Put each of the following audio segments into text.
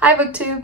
Hi, booktube!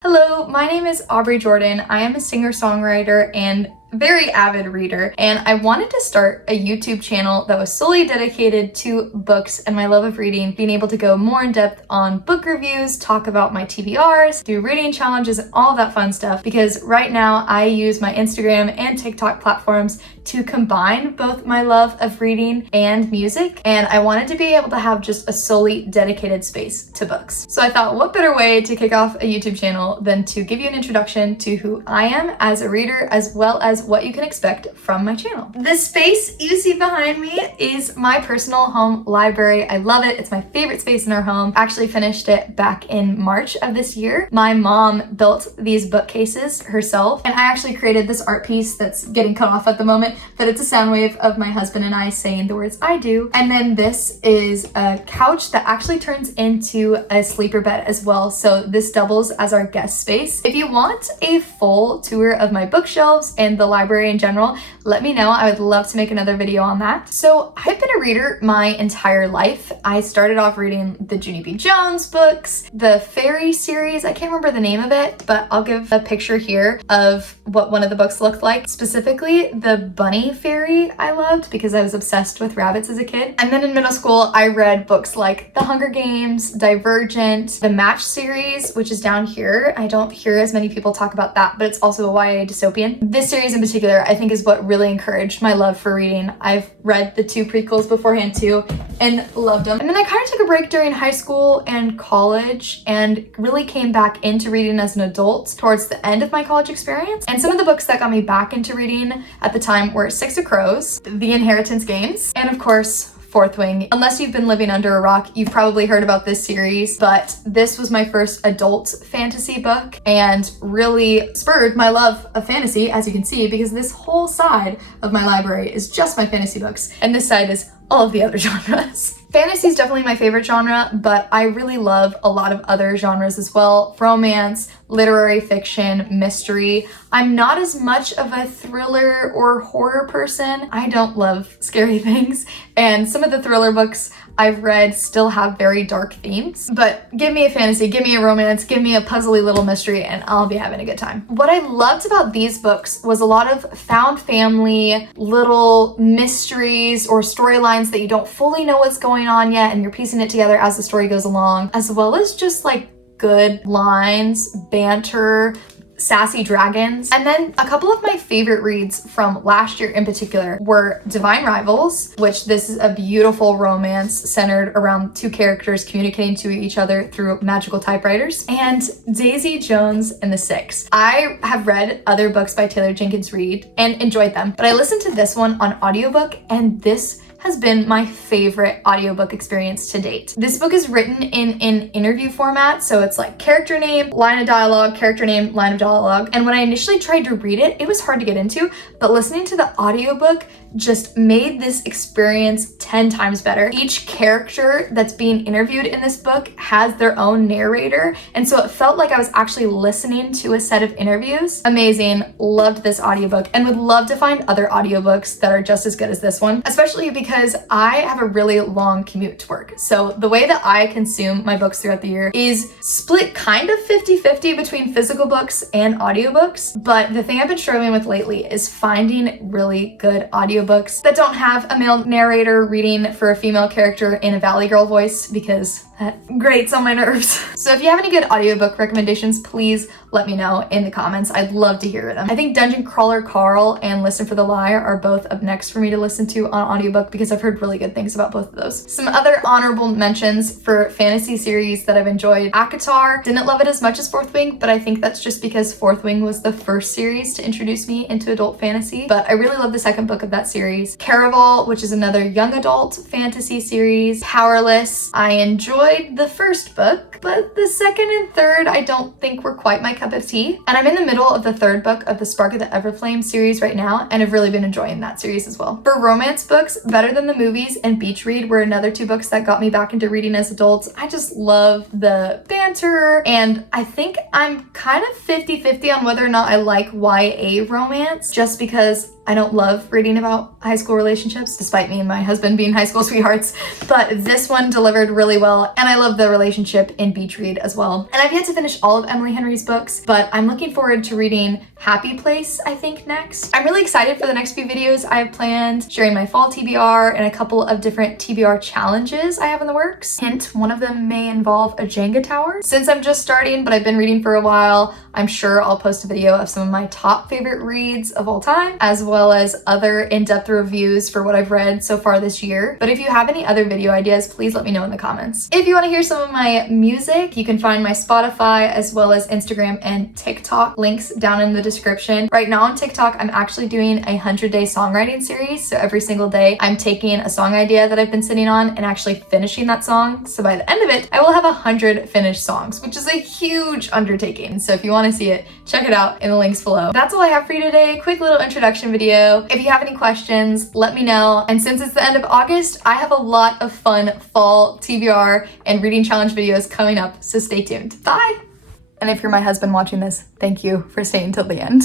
Hello, my name is Aubrey Jordyn. I am a singer-songwriter and very avid reader, and I wanted to start a YouTube channel that was solely dedicated to books and my love of reading, being able to go more in depth on book reviews, talk about my TBRs, do reading challenges, and all of that fun stuff, because right now I use my Instagram and TikTok platforms to combine both my love of reading and music, and I wanted to be able to have just a solely dedicated space to books. So I thought, what better way to kick off a YouTube channel than to give you an introduction to who I am as a reader, as well as what you can expect from my channel. This space you see behind me is my personal home library. I love it. It's my favorite space in our home. Actually finished it back in March of this year. My mom built these bookcases herself, and I actually created this art piece that's getting cut off at the moment, but it's a sound wave of my husband and I saying the words "I do." And then this is a couch that actually turns into a sleeper bed as well. So this doubles as our guest space. If you want a full tour of my bookshelves and the library in general, let me know. I would love to make another video on that. So I've been a reader my entire life. I started off reading the Junie B. Jones books, the Fairy series. I can't remember the name of it, but I'll give a picture here of what one of the books looked like. Specifically, the Bunny Fairy I loved because I was obsessed with rabbits as a kid. And then in middle school, I read books like The Hunger Games, Divergent, the Match series, which is down here. I don't hear as many people talk about that, but it's also a YA dystopian. This series in particular, I think, is what really encouraged my love for reading. I've read the 2 prequels beforehand too and loved them. And then I kind of took a break during high school and college and really came back into reading as an adult towards the end of my college experience. And some of the books that got me back into reading at the time were Six of Crows, The Inheritance Games, and of course, Fourth Wing. Unless you've been living under a rock, you've probably heard about this series, but this was my first adult fantasy book and really spurred my love of fantasy, as you can see, because this whole side of my library is just my fantasy books, and this side is all of the other genres. Fantasy is definitely my favorite genre, but I really love a lot of other genres as well. Romance, literary fiction, mystery. I'm not as much of a thriller or horror person. I don't love scary things, and some of the thriller books I've read still have very dark themes. But give me a fantasy, give me a romance, give me a puzzly little mystery, and I'll be having a good time. What I loved about these books was a lot of found family, little mysteries or storylines that you don't fully know what's going on yet, and you're piecing it together as the story goes along, as well as just like good lines, banter, sassy dragons. And then a couple of my favorite reads from last year in particular were Divine Rivals, which this is a beautiful romance centered around 2 characters communicating to each other through magical typewriters, and Daisy Jones and the Six. I have read other books by Taylor Jenkins Reid and enjoyed them, but I listened to this one on audiobook, and this has been my favorite audiobook experience to date. This book is written in an interview format, so it's like character name, line of dialogue, character name, line of dialogue. And when I initially tried to read it, it was hard to get into, but listening to the audiobook just made this experience 10 times better. Each character that's being interviewed in this book has their own narrator, and so it felt like I was actually listening to a set of interviews. Amazing, loved this audiobook, and would love to find other audiobooks that are just as good as this one, especially because I have a really long commute to work. So the way that I consume my books throughout the year is split kind of 50-50 between physical books and audiobooks, but the thing I've been struggling with lately is finding really good audiobooks that don't have a male narrator reading for a female character in a Valley Girl voice, because that grates on my nerves. So if you have any good audiobook recommendations, please let me know in the comments. I'd love to hear them. I think Dungeon Crawler Carl and Listen for the Lie are both up next for me to listen to on audiobook, because I've heard really good things about both of those. Some other honorable mentions for fantasy series that I've enjoyed. ACOTAR, didn't love it as much as Fourth Wing, but I think that's just because Fourth Wing was the first series to introduce me into adult fantasy, but I really love the second book of that series. Caraval, which is another young adult fantasy series. Powerless, I enjoyed the first book, book, but the second and third I don't think were quite my cup of tea. And I'm in the middle of the third book of the Spark of the Everflame series right now, and I've really been enjoying that series as well. For romance books, Better Than the Movies and Beach Read were another two books that got me back into reading as adults. I just love the banter, and I think I'm kind of 50-50 on whether or not I like YA romance, just because I don't love reading about high school relationships, despite me and my husband being high school sweethearts, but this one delivered really well, and I love the relationship in Beach Read as well. And I've yet to finish all of Emily Henry's books, but I'm looking forward to reading Happy Place, I think, next. I'm really excited for the next few videos I have planned, sharing my fall TBR and a couple of different TBR challenges I have in the works. Hint, one of them may involve a Jenga tower. Since I'm just starting, but I've been reading for a while, I'm sure I'll post a video of some of my top favorite reads of all time, as well as other in-depth reviews for what I've read so far this year. But if you have any other video ideas, please let me know in the comments. If you want to hear some of my music, you can find my Spotify as well as Instagram and TikTok links down in the description. Right now on TikTok, I'm actually doing a 100-day songwriting series. So every single day, I'm taking a song idea that I've been sitting on and actually finishing that song. So by the end of it, I will have 100 finished songs, which is a huge undertaking. So if you want to see it, check it out in the links below. That's all I have for you today. Quick little introduction video. If you have any questions, let me know. And since it's the end of August, I have a lot of fun fall TBR and reading challenge videos coming up, so stay tuned. Bye! And if you're my husband watching this, thank you for staying till the end.